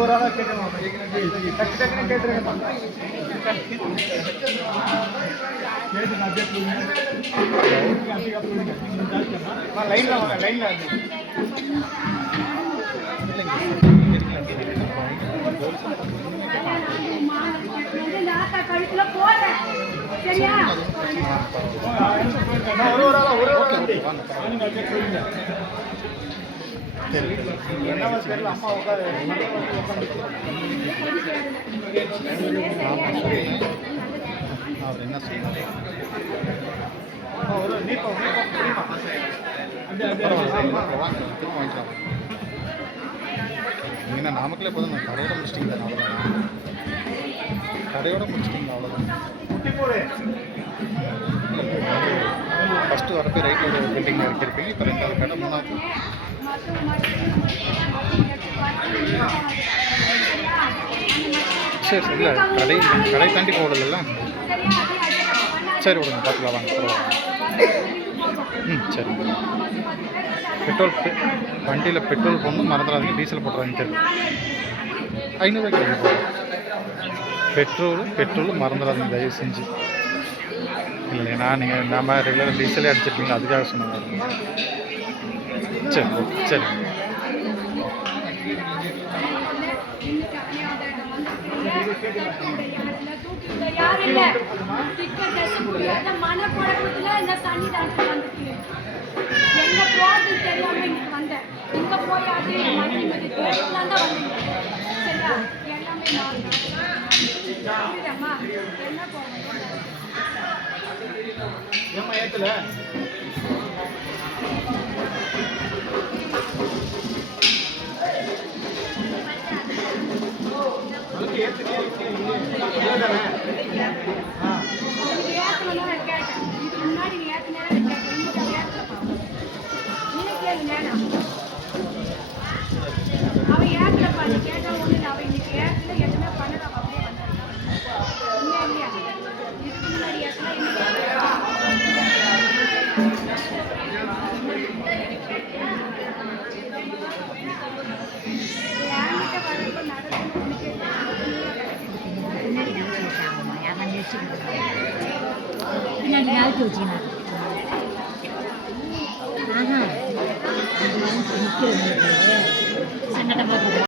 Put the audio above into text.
ஒரு ஆளா கேட்கணும். டக்கு டக்குன்னு கேட்டுருங்க. லைன்ல வாங்க, லைன்ல ஒரு ஆளா என்ன தெரியல. அம்மா உட்காரு. அவர் என்ன சொல்லுங்க. நீங்கள் நாமக்கலே போதும். நான் கடையோட முடிச்சிட்டிங்க. அவ்வளோதான், கடையோட முடிச்சிட்டிங்க. அவ்வளோதான். ஃபஸ்ட்டு வரப்போ ரைட்டில் ஒரு பில்டிங் இறக்கிருப்பீங்க. இப்போ ரெண்டாவது கடை, மூணாவது. சரி சரி. இல்லை, கடை தாண்டி போகல. சரி விடுங்க, பார்த்துக்கலாம். வாங்க பரவாயில்ல. சரி. வண்டியில் பெட்ரோல் போடணும், மறந்துடாதீங்க. டீசல் போட்டுறாங்க. சரி, 500 கிடைக்கும். பெட்ரோலு மறந்துடாதீங்க தயவு செஞ்சு. இல்லைண்ணா, நீங்கள் நம்ம ரெகுலராக டீசலே அடிச்சிருப்பீங்க, அதுக்காக சொன்னாங்க. சரி ஓகே. சரி. ஏமா ஏத்தல பின்னாடி நாளைக்கு வச்சுக்கணும். ஆஹா, சங்கடமாக